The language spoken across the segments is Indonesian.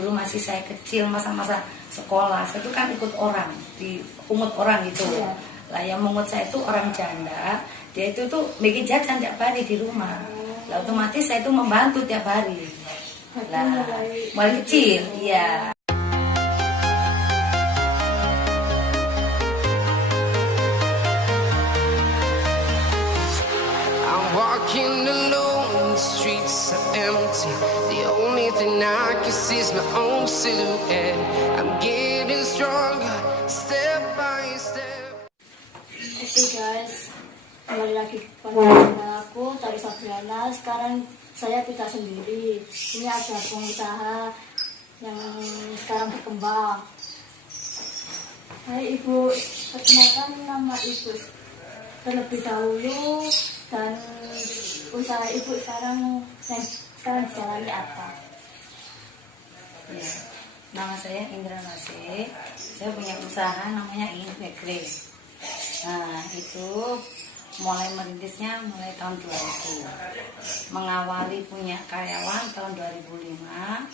Dulu masih saya kecil, masa-masa sekolah, saya itu kan ikut orang, dipungut orang gitu. Lah yang mungut saya itu orang janda, dia itu tuh bikin jajan tiap hari di rumah. Lah otomatis saya itu membantu tiap hari. Lah mulai kecil, iya. Walking alone, the streets are empty. The only thing I can see is my own silhouette. I'm getting stronger, step by step. Oke guys, kembali lagi pada aku Tari Sabriana. Sekarang saya tidak sendiri. Ini ada pengusaha yang sekarang berkembang. Hai Ibu, perkenalkan nama Ibu terlebih dahulu dan usaha Ibu sekarang dijalani apa? Ya, nama saya Indra Nasih. Saya punya usaha namanya Ing Bakery. Nah, itu mulai merintisnya mulai tahun 2000. Mengawali punya karyawan tahun 2005.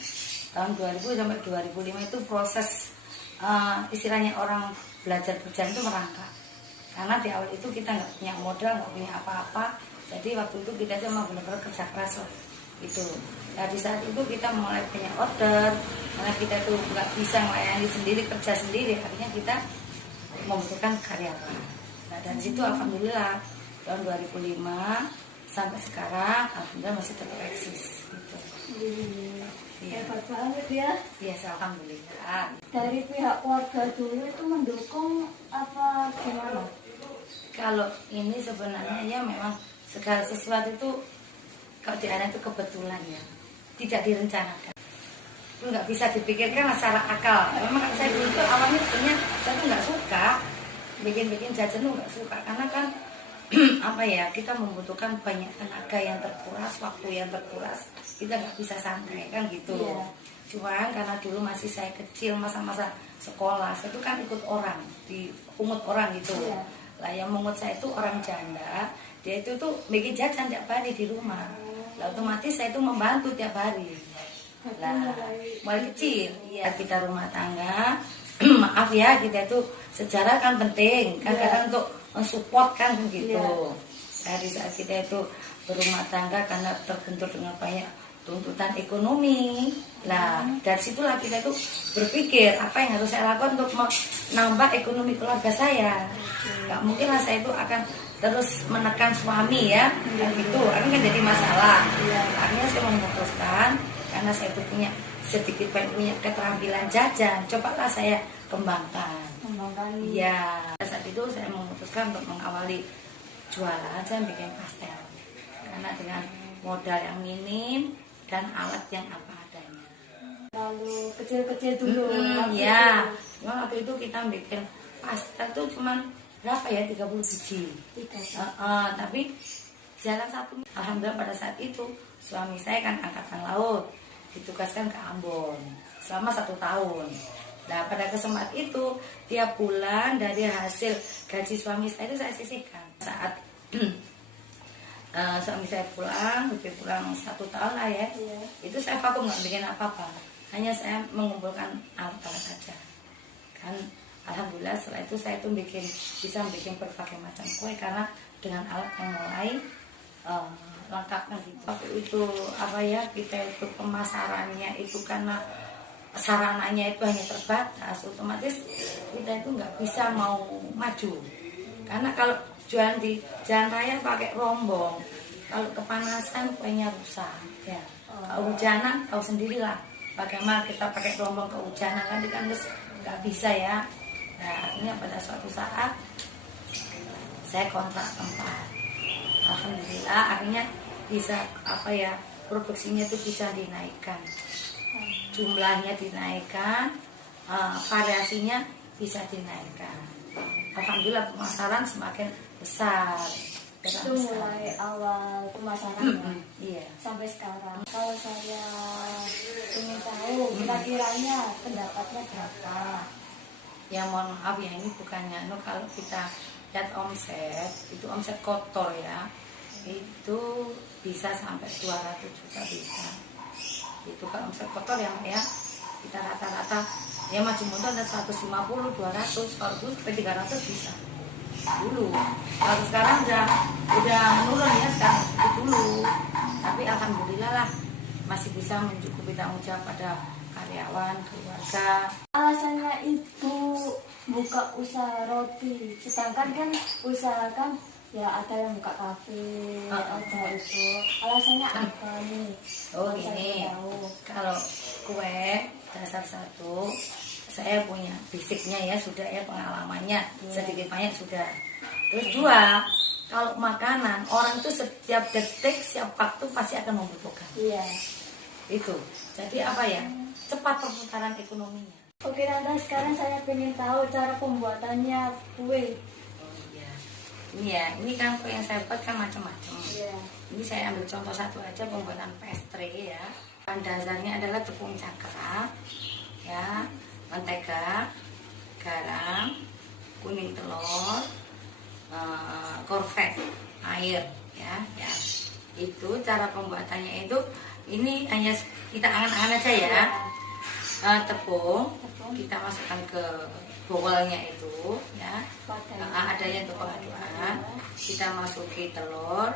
Tahun 2000 sampai 2005 itu proses istilahnya orang belajar berjalan itu merangkak. Karena di awal itu kita nggak punya modal, nggak punya apa-apa. Jadi waktu itu kita cuma benar-benar kerja keras loh. Itu. Nah di saat itu kita mulai punya order. Karena kita itu nggak bisa melayani sendiri, kerja sendiri. Akhirnya kita membutuhkan karyawan. Nah dari situ alhamdulillah tahun 2005 sampai sekarang alhamdulillah masih tetap eksis. Gitu. Hebat banget ya. Iya, alhamdulillah. Dari pihak keluarga dulu itu mendukung apa gimana? Kalau ini sebenarnya ya memang segala sesuatu itu kalau di anak itu kebetulan ya, tidak direncanakan. Itu nggak bisa dipikirkan secara akal. Memang kalau saya dulu itu awalnya sebenarnya saya tuh nggak suka bikin jajan tuh nggak suka karena kan apa ya, kita membutuhkan banyak tenaga yang terkuras, waktu yang terkuras, kita nggak bisa santai kan gitu. Cuman karena dulu masih saya kecil, masa-masa sekolah, saya itu kan ikut orang, dipungut orang gitu. Lah yang mungut saya itu orang janda, dia itu tuh bikin jajan tiap hari di rumah. Lah otomatis saya itu membantu tiap hari. Lah mulai kecil, ya kita rumah tangga, maaf ya kita itu sejarah kan penting, kan kadang untuk mensupport kan begitu. Dari saat kita itu berumah tangga karena terbentur dengan banyak tuntutan ekonomi, lah dari situlah kita itu berpikir apa yang harus saya lakukan untuk menambah ekonomi keluarga saya. Gak mungkin lah saya itu akan terus menekan suami ya, kan gitu, akhirnya jadi masalah. Akhirnya saya memutuskan karena saya itu punya sedikit banyak punya keterampilan jajan, cobalah saya kembangkan. Iya, saat itu saya memutuskan untuk mengawali jualan, saya bikin pastel. Karena dengan modal yang minim dan alat yang apa adanya. Lalu kecil-kecil dulu. Ya, cuma waktu itu kita bikin pastel tuh cuman berapa ya, 30 biji. Tapi jalan satu. Alhamdulillah pada saat itu suami saya kan angkatan laut, ditugaskan ke Ambon selama 1 tahun. Nah pada kesempatan itu tiap bulan dari hasil gaji suami saya itu saya sisihkan. Saat suami saya pulang, lebih pulang 1 tahun lah ya, itu saya vakum nggak bikin apa-apa, hanya saya mengumpulkan alat-alat saja. Kan alhamdulillah setelah itu saya tuh bisa bikin berbagai macam kue karena dengan alat yang mulai lengkap gitu. Waktu itu apa ya, kita itu pemasarannya itu karena sarananya itu hanya terbatas, otomatis kita itu nggak bisa mau maju. Karena kalau jualan di jalan raya pakai rombong, kalau kepanasan kuenya rusak ya. Kehujanan tahu sendirilah bagaimana kita pakai rombong kehujanan, kan nggak bisa ya. Nah akhirnya pada suatu saat saya kontrak tempat, alhamdulillah akhirnya bisa apa ya, produksinya itu bisa dinaikkan, jumlahnya dinaikkan, variasinya bisa dinaikkan. Alhamdulillah pemasaran semakin besar. Itu mulai awal pemasarannya sampai sekarang. Kalau saya ingin tahu kira-kiranya pendapatnya berapa? Ya mohon maaf ya, ini bukannya kalau kita lihat omset, itu omset kotor ya, itu bisa sampai 200 juta bisa. Itu kan omset kotor ya rata-rata ya maju mundur ada 150, 200, kalau dulu sampai 300 bisa dulu. Kalau sekarang udah menurun ya, sekarang seperti dulu. Tapi alhamdulillah lah masih bisa mencukupi tanggung jawab pada karyawan, keluarga. Alasannya ibu buka usaha roti, sedangkan kan usaha kan ya ada yang buka kafe, ada itu. Alasannya apa nih? Oh Kalau ini, saya tahu. kalau kue dasar satu, saya punya basicnya ya sudah ya, pengalamannya sedikit banyak sudah. Terus dua, kalau makanan orang itu setiap detik, setiap waktu pasti akan membutuhkan. Iya. Itu. Jadi apa ya? Cepat perputaran ekonominya. Oke Tante, sekarang saya ingin tahu cara pembuatannya kue. Oh iya. Ini ya, ini kan kue yang saya buat kan macam-macam. Iya. Ini saya ambil contoh satu aja, pembuatan pastry ya. Bahan dasarnya adalah tepung cakra, ya, mentega, garam, kuning telur, korvet, air, ya. Itu cara pembuatannya itu. Ini hanya kita angan-angan aja ya. Tepung kita masukkan ke bowlnya itu, ya. Ada yang untuk pengaduan. Kita masuki telur,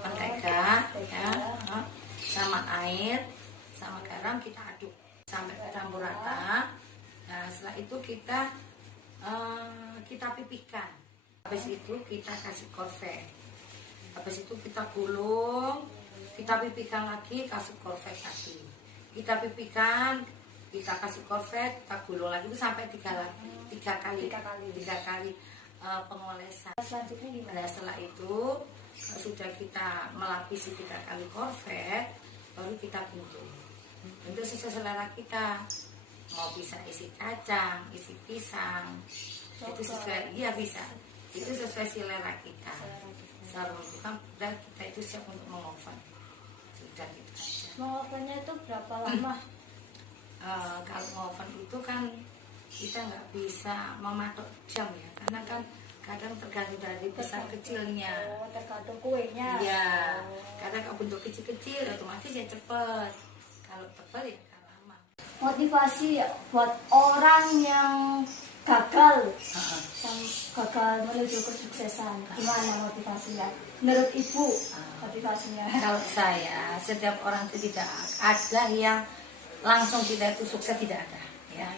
mentega, ya, sama air, sama garam, kita aduk sampai campur rata. Nah, setelah itu kita pipihkan. Habis itu kita kasih korvet. Habis itu kita gulung, kita pipihkan lagi, kasih korvet lagi. Kita pipihkan, kita kasih korvet, kita gulung lagi itu sampai tiga kali pengolesan. Selanjutnya gimana? Nah, setelah itu sudah kita melapisi 3 kali korvet, baru kita bentuk. Bentuk sesuai selera kita. Mau bisa isi kacang, isi pisang, itu sesuai, iya bisa. Itu sesuai selera kita. Sekarang dan kita itu siap untuk mengoven. Sudah gitu aja. Mengovennya itu berapa lama? Kalau ngoven itu kan kita nggak bisa mematok jam ya, karena kan kadang tergantung dari besar kecilnya. Oh, tergantung kuenya. Iya, kadang kalau bentuk kecil-kecil otomatis ya cepet. Kalau tebal ya agak lama. Motivasi buat orang yang gagal menuju kesuksesan, gimana motivasinya? Menurut ibu, motivasinya? Kalau saya, setiap orang itu tidak ada yang langsung kita itu sukses, tidak ada. Ya.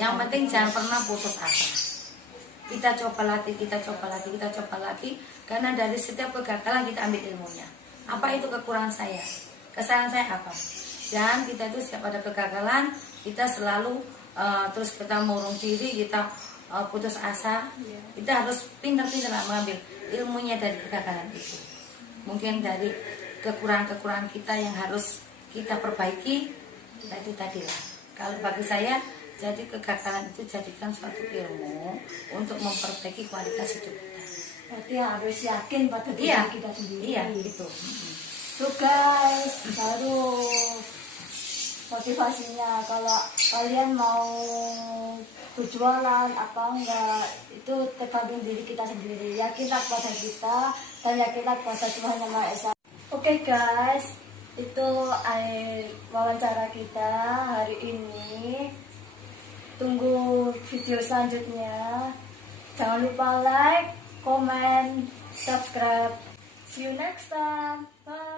Yang penting jangan pernah putus asa. Kita coba lagi, karena dari setiap kegagalan kita ambil ilmunya. Apa itu kekurangan saya? Kesalahan saya apa? Jangan kita itu setiap ada kegagalan, kita selalu terus kita murung diri, kita putus asa. Kita harus pintar-pintar mengambil ilmunya dari kegagalan itu. Mungkin dari kekurangan-kekurangan kita yang harus kita perbaiki, itu tadilah. Kalau bagi saya, jadi kegagalan itu jadikan suatu ilmu untuk memperbaiki kualitas hidup kita. Berarti harus yakin pada diri kita sendiri. Iya, gitu. So guys, baru motivasinya kalau kalian mau berjualan apa enggak, itu tergantung diri kita sendiri. Yakinlah pada kita dan yakinlah pada Tuhan Yang Maha Esa. Oke guys, itu akhir wawancara kita hari ini. Tunggu video selanjutnya. Jangan lupa like, comment, subscribe. See you next time. Bye.